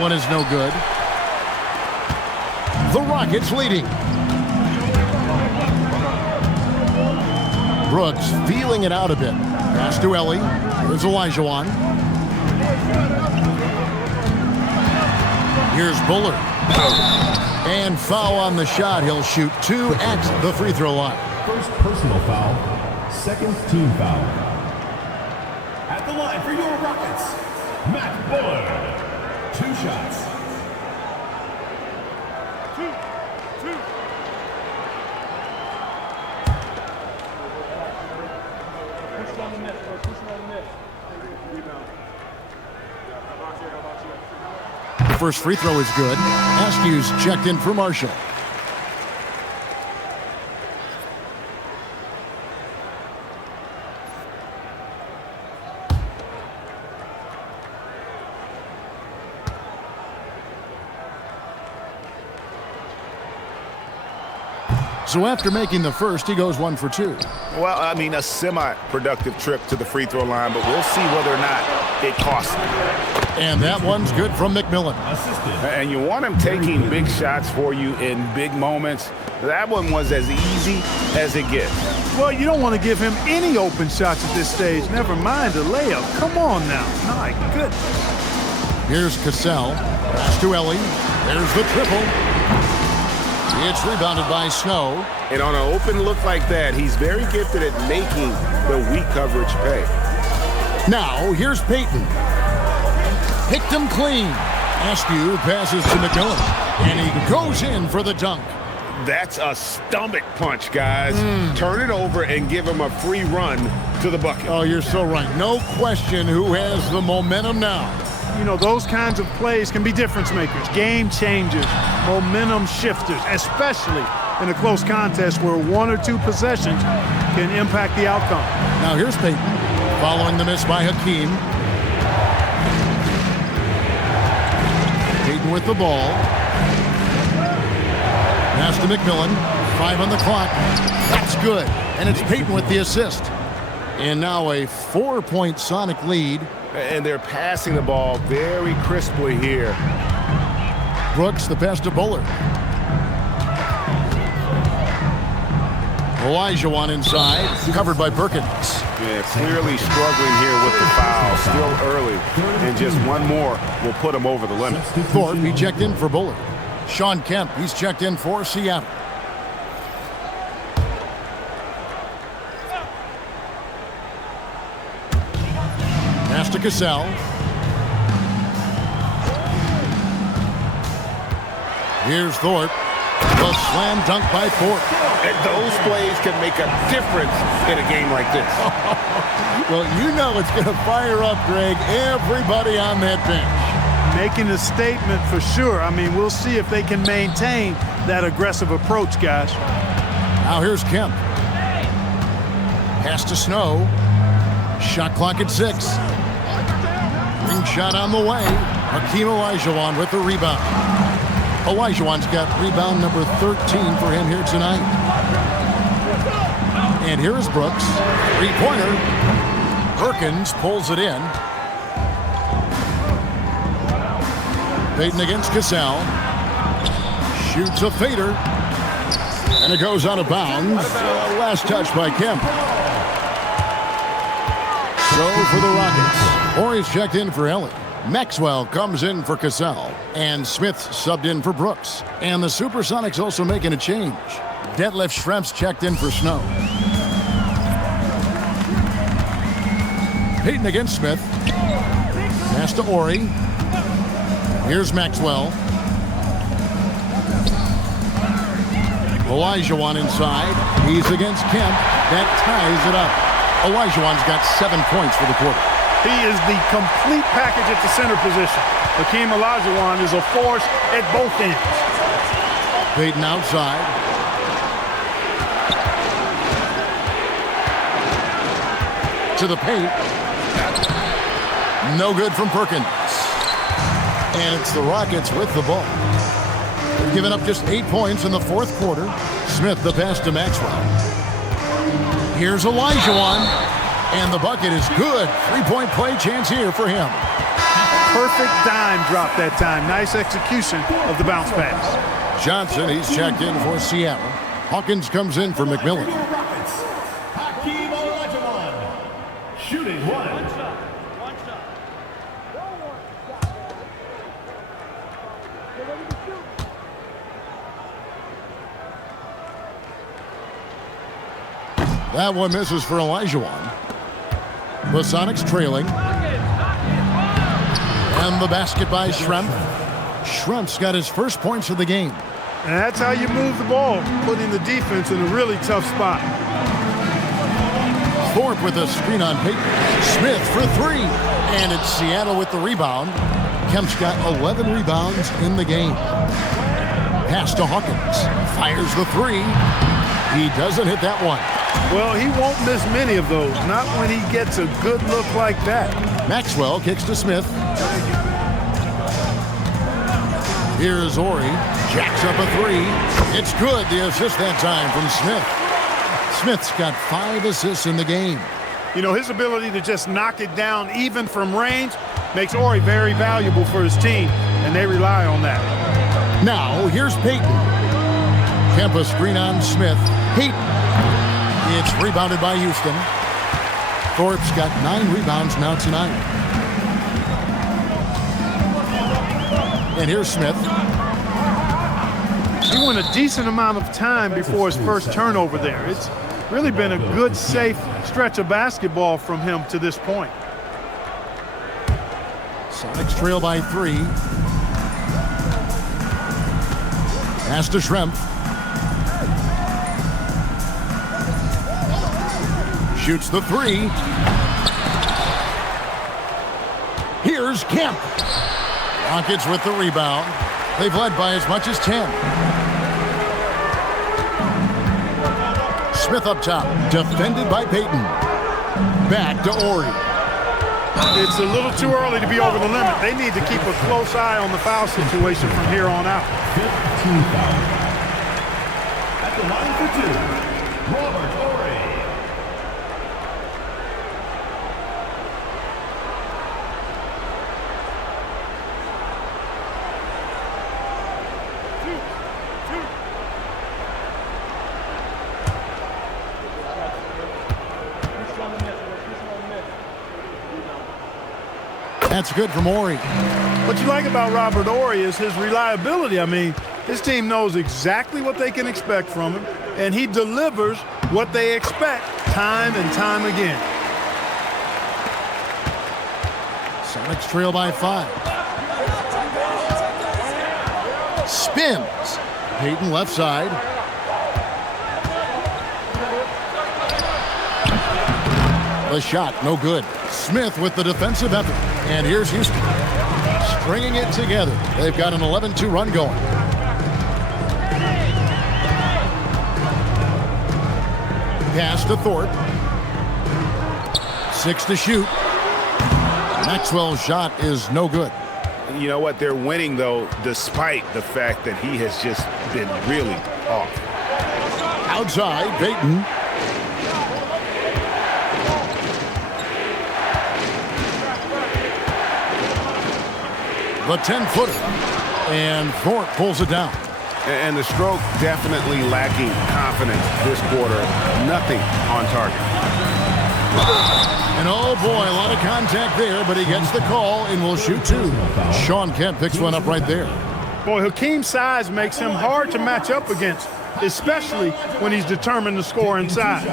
one is no good. The Rockets leading. Brooks feeling it out a bit. Pass to Ellie. Here's Olajuwon. Here's Bullard. And foul on the shot. He'll shoot 2 at the free throw line. First personal foul, second team foul. At the line for your Rockets, Matt Bullard. 2 shots. The first free throw is good. Askew's checked in for Marshall. So after making the first, he goes 1 for 2. Well, I mean, a semi-productive trip to the free throw line, but we'll see whether or not it costs him. And that one's good from McMillan. And you want him taking big shots for you in big moments. That one was as easy as it gets. Well, you don't want to give him any open shots at this stage. Never mind a layup. Come on now. My goodness. Here's Cassell. Pass to Ellie. There's the triple. It's rebounded by Snow. And on an open look like that, he's very gifted at making the weak coverage pay. Now, here's Payton. Picked him clean. Askew passes to McMillan. And he goes in for the dunk. That's a stomach punch, guys. Turn it over and give him a free run to the bucket. Oh, you're so right. No question who has the momentum now. You know, those kinds of plays can be difference makers, game changers, momentum shifters, especially in a close contest where 1 or 2 possessions can impact the outcome. Now here's Payton, following the miss by Hakeem. Payton with the ball. Pass to McMillan, 5 on the clock. That's good, and it's Payton with the assist. And now a 4-point Sonic lead. And they're passing the ball very crisply here. Brooks, the pass to Bullard. Olajuwon inside, covered by Perkins. Yeah, clearly struggling here with the foul. Still early, and just one more will put him over the limit. Thorpe, he checked in for Bullard. Sean Kemp, he's checked in for Seattle. Pass to Cassell. Here's Thorpe. The slam dunk by Thorpe. And those plays can make a difference in a game like this. Well, you know it's going to fire up, Greg, everybody on that bench. Making a statement for sure. I mean, we'll see if they can maintain that aggressive approach, guys. Now here's Kemp. Pass to Snow. Shot clock at 6. Ring shot on the way. Hakeem Olajuwon with the rebound. Olajuwon's got rebound number 13 for him here tonight. And here is Brooks. 3-pointer. Perkins pulls it in. Payton against Cassell. Shoots a fader. And it goes out of bounds. Last touch by Kemp. So for the Rockets, Horry's checked in for Ellie. Maxwell comes in for Cassell. And Smith subbed in for Brooks. And the SuperSonics also making a change. Detlef Schrempf's checked in for Snow. Payton against Smith. Pass to Horry. Here's Maxwell. Olajuwon inside. He's against Kemp. That ties it up. Olajuwon's got 7 points for the quarter. He is the complete package at the center position. Hakeem Olajuwon is a force at both ends. Payton outside. To the paint. No good from Perkins. And it's the Rockets with the ball. They've given up just 8 points in the fourth quarter. Smith the pass to Maxwell. Here's Olajuwon. And the bucket is good. 3-point play chance here for him. perfect dime drop that time. Nice execution of the bounce pass. Johnson, he's checked in for Seattle. Hawkins comes in for McMillan. Shooting one. That one misses for Elijah. The Sonics trailing. And the basket by Schrempf. Schrempf's got his first points of the game. And that's how you move the ball, putting the defense in a really tough spot. Thorpe with a screen on Peyton. Smith for three. And it's Seattle with the rebound. Kemp's got 11 rebounds in the game. Pass to Hawkins. Fires the three. He doesn't hit that one. Well, he won't miss many of those, not when he gets a good look like that. Maxwell kicks to Smith. Here's Ori. Jacks up a three. It's good. The assist that time from Smith. Smith's got 5 assists in the game. You know, his ability to just knock it down even from range makes Ori very valuable for his team, and they rely on that. Now, here's Peyton. Kemp screen on Smith. Peyton. It's rebounded by Houston. Thorpe's got 9 rebounds now tonight. And here's Smith. He went a decent amount of time before his first turnover there. It's really been a good, safe stretch of basketball from him to this point. Sonics trail by 3. Pass to Schrempf. Shoots the three. Here's Kemp. Rockets with the rebound. They've led by as much as 10. Smith up top. Defended by Peyton. Back to Ori. It's a little too early to be over the limit. They need to keep a close eye on the foul situation from here on out. 15 foul. At the line for 2, Robert Ori. That's good from Ori. What you like about Robert Ori is his reliability. I mean, his team knows exactly what they can expect from him, and he delivers what they expect time and time again. Sonics trail by 5. Spins. Peyton left side. The shot, no good. Smith with the defensive effort. And here's Houston. Stringing it together. They've got an 11-2 run going. Pass to Thorpe. 6 to shoot. Maxwell's shot is no good. You know what? They're winning, though, despite the fact that he has just been really off. Outside, Peyton. The 10-footer. And Thorpe pulls it down. And the stroke definitely lacking confidence this quarter. Nothing on target. And oh boy, a lot of contact there, but he gets the call and will shoot 2. Sean Kemp picks one up right there. Boy, Hakeem's size makes him hard to match up against, especially when he's determined to score inside.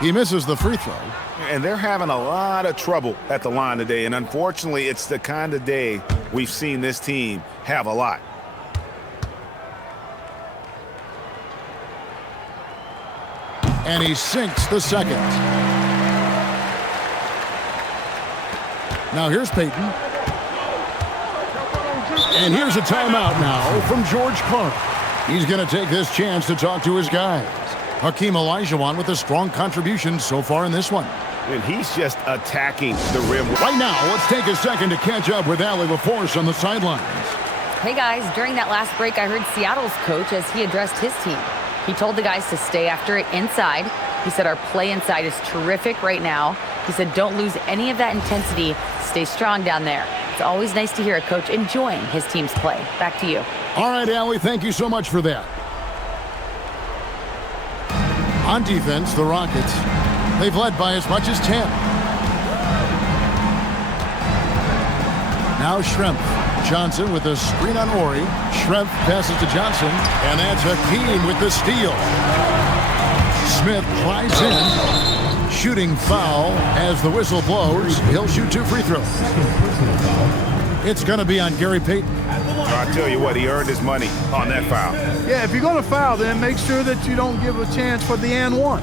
He misses the free throw. And they're having a lot of trouble at the line today. And unfortunately, it's the kind of day we've seen this team have a lot. And he sinks the second. Now here's Peyton. And here's a timeout now from George Clark. He's going to take this chance to talk to his guys. Hakeem Olajuwon with a strong contribution so far in this one. And he's just attacking the rim. Right now, let's take a second to catch up with Allie LaForce on the sidelines. Hey guys, during that last break, I heard Seattle's coach as he addressed his team. He told the guys to stay after it inside. He said our play inside is terrific right now. He said don't lose any of that intensity. Stay strong down there. It's always nice to hear a coach enjoying his team's play. Back to you. All right, Allie, thank you so much for that. On defense, the Rockets, they've led by as much as 10. Now Schrempf. Johnson with a screen on Ori. Schrempf passes to Johnson, and that's Hakeem with the steal. Smith drives in. Shooting foul as the whistle blows. He'll shoot 2 free throws. It's going to be on Gary Payton. I'll tell you what, he earned his money on that foul. Yeah, if you're going to foul, then make sure that you don't give a chance for the and one.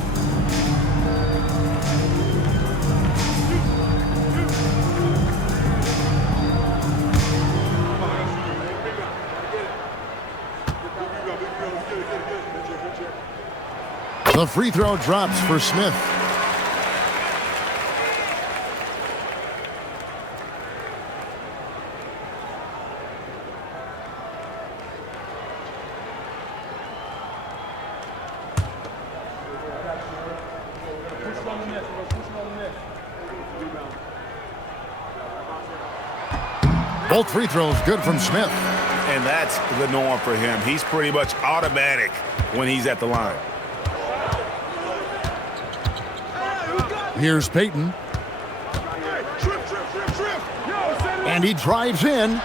The free throw drops for Smith. Both free throws good from Smith. And that's the norm for him. He's pretty much automatic when he's at the line. Here's Payton. And he drives in.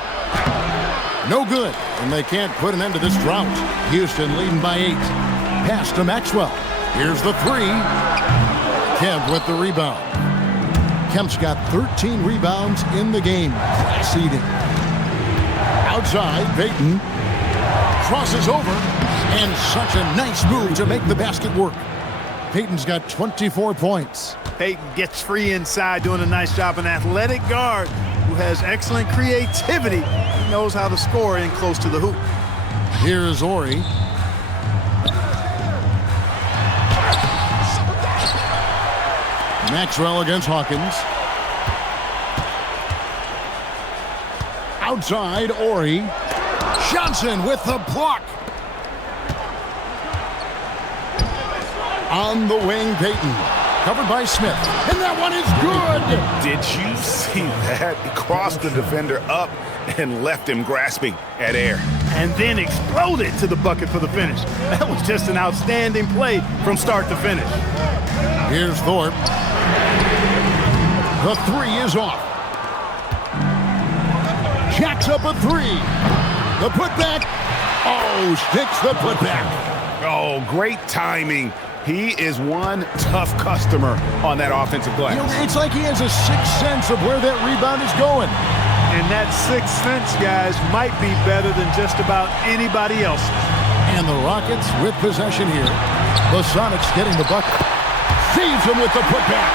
No good. And they can't put an end to this drought. Houston leading by 8. Pass to Maxwell. Here's the 3. Kemp with the rebound. Kemp's got 13 rebounds in the game. Class eating. Outside, Payton crosses over. And such a nice move to make the basket work. Payton's got 24 points. Payton gets free inside, doing a nice job. An athletic guard who has excellent creativity. He knows how to score in close to the hoop. Here's Ori. Maxwell against Hawkins. Outside, Ori. Johnson with the block. On the wing, Payton. Covered by Smith. And that one is good. Did you see that? He crossed the defender up and left him grasping at air. And then exploded to the bucket for the finish. That was just an outstanding play from start to finish. Here's Thorpe. The 3 is off. Jacks up a 3. The putback. Oh, sticks the putback. Oh, great timing. He is one tough customer on that offensive glass. You know, it's like he has a sixth sense of where that rebound is going. And that sixth sense, guys, might be better than just about anybody else. And the Rockets with possession here. The Sonics getting the bucket. Saves him with the putback.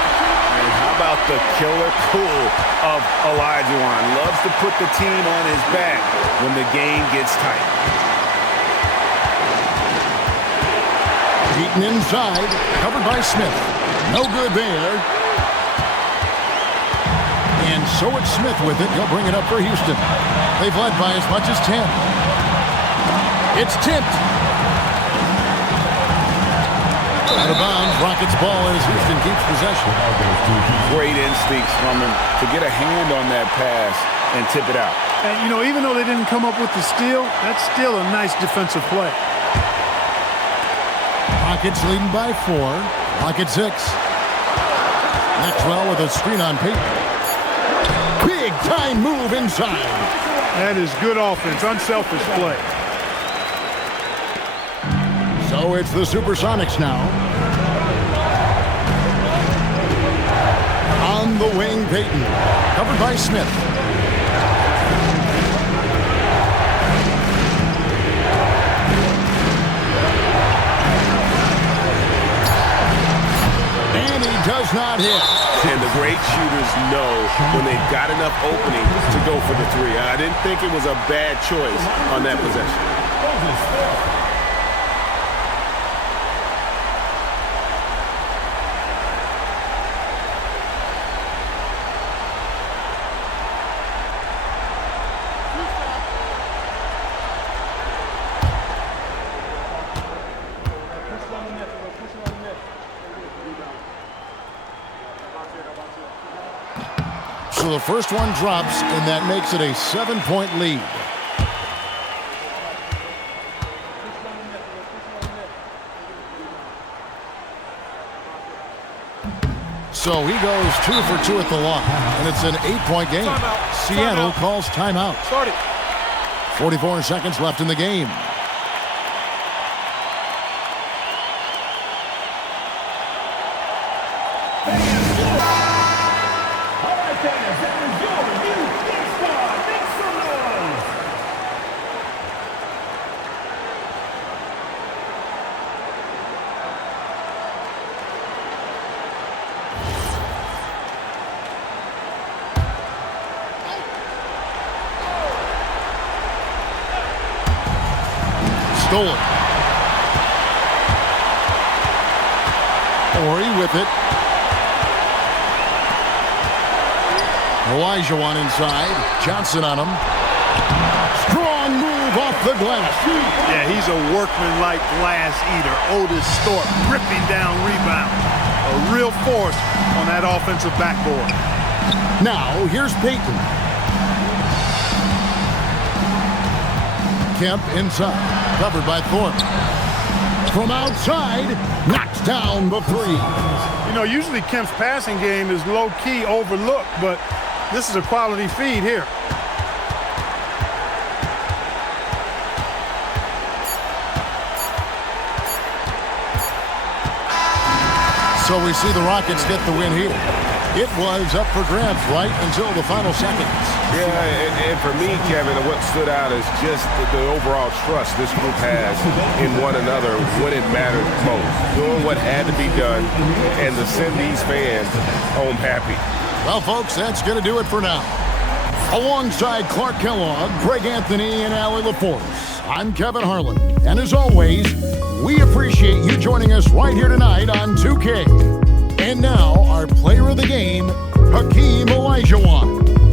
And how about the killer cool of Olajuwon? Loves to put the team on his back when the game gets tight. Beaten inside, covered by Smith. No good there. And so it's Smith with it. He'll bring it up for Houston. They've led by as much as 10. It's tipped. Out of bounds, Rockets ball as Houston keeps possession. Great instincts from him to get a hand on that pass and tip it out. And, you know, even though they didn't come up with the steal, that's still a nice defensive play. Rockets leading by 4. Rockets 6. Maxwell with a screen on Payton. Big time move inside. That is good offense, unselfish play. So it's the SuperSonics now. On the wing, Payton. Covered by Smith. And he does not hit. And the great shooters know when they've got enough opening to go for the 3. I didn't think it was a bad choice on that possession. So the first one drops, and that makes it a 7-point lead. So he goes 2 for 2 at the line, and it's an 8-point game. Seattle calls timeout. 44 seconds left in the game. Stolen. Ori with it. Elijah inside. Johnson on him. Strong move off the glass. Yeah, he's a workman-like glass eater. Otis Thorpe ripping down rebound. A real force on that offensive backboard. Now, here's Peyton. Kemp inside. Covered by Thorpe. From outside, knocks down the three. You know, usually Kemp's passing game is low-key overlooked, but this is a quality feed here. So we see the Rockets get the win here. It was up for grabs right until the final seconds. Yeah, and for me, Kevin, what stood out is just the overall trust this group has in one another when it mattered most. Doing what had to be done and to send these fans home happy. Well, folks, that's going to do it for now. Alongside Clark Kellogg, Greg Anthony, and Allie LaForce, I'm Kevin Harlan. And as always, we appreciate you joining us right here tonight on 2K. And now, our player of the game, Hakeem Olajuwon.